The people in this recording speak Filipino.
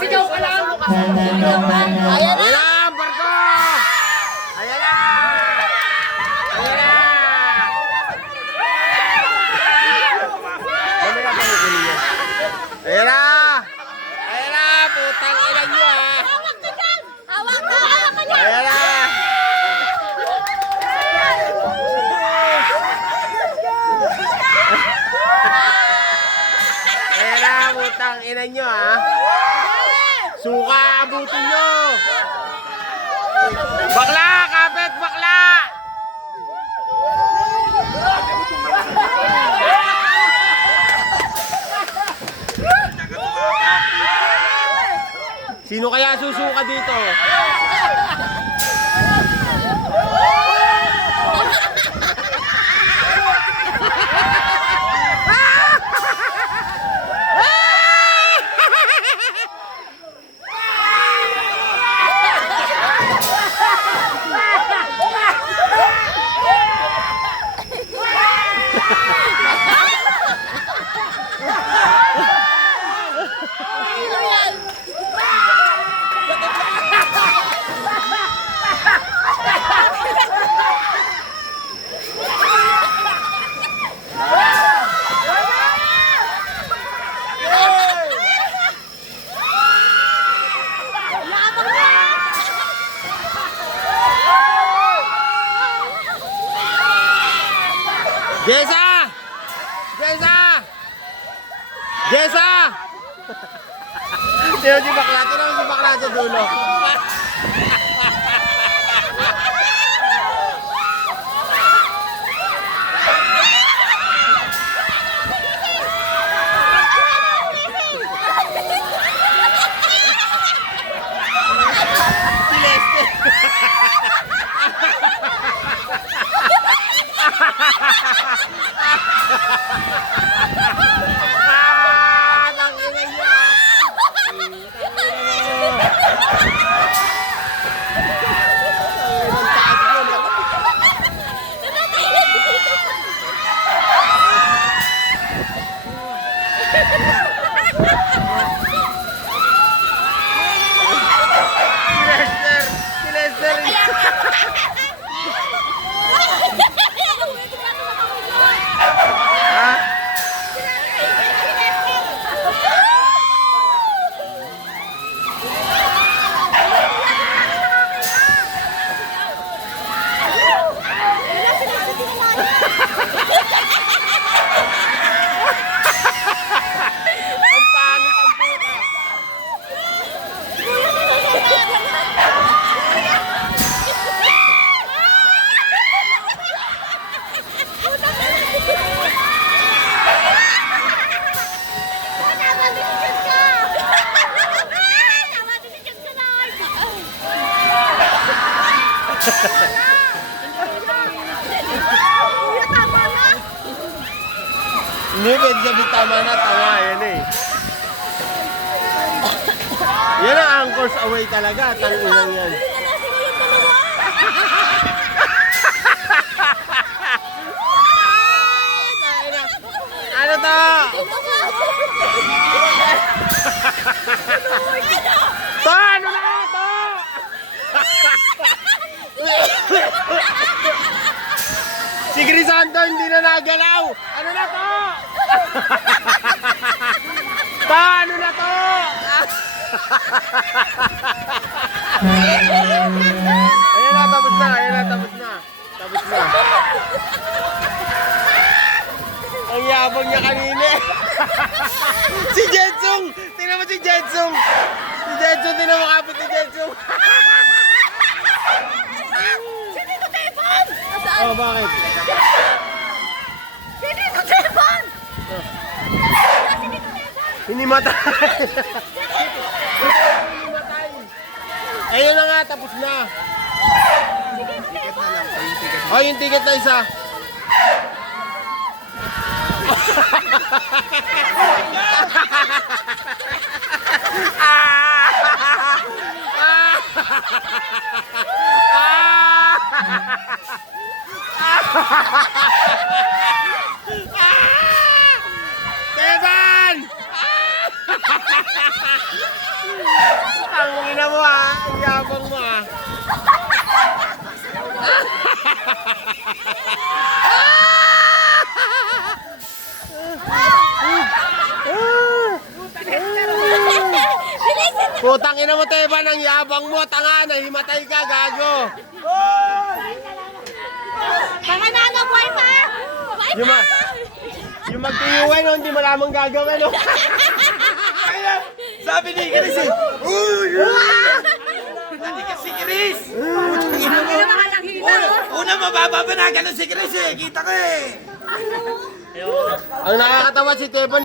Sigaw ka lang. Ayan Ayan na, ang barko! Ayan na! Ayan na! Ayan na! Ayan na! Putang ilan niyo ah! Hawak ka dyan. Hawak ka. Hawak ka dyan. Ayan na! Ayan na! Putang ina niyo ah! Suka abutin niyo! Bakla! Kapit! Bakla! Sino kaya susuka dito? Jessa! Jessa! Jessa! Tiyo si bakla. Tiyo si bakla sa dulo. Ah! Tangina niya! Si Lester! Si Lester! Ha? Ang pangit ang puta! Hindi, pwede sabihin tama na, tama, yan eh. Yan ang anchors away talaga, tanginang yan. Ano to? To, ano na to? si Crisanto hindi na nagalaw. Ano na to? to, ano na to? Ayan na, tapos na. Ayan na, tapos na. Tapos na. Ang yabang niya kanina. si Jetsong! Tingnan mo si Jetsong! Si Jetsong, tingnan mo kapit ni Jetsong. oh, bakit? Hindi matay. Hindi matay. Ayun na nga, tapos na. Oh, yung ticket na isa. Teban! Tangina mo ah. Ang yabang mo ah. Na. Putang ina mo, Teban. Ang yabang mo. Tanga na. Himatay ka, gago. Mga nanabuhay pa. Buhay Yung, pa. ma yung magtiyuway, no, hindi mo lamang gagawin, no? Sabi ni Chris eh. Uy! Hindi mababa pa na ganun si Chris eh. Kita ko eh. Ang nakakatawa si Tebon,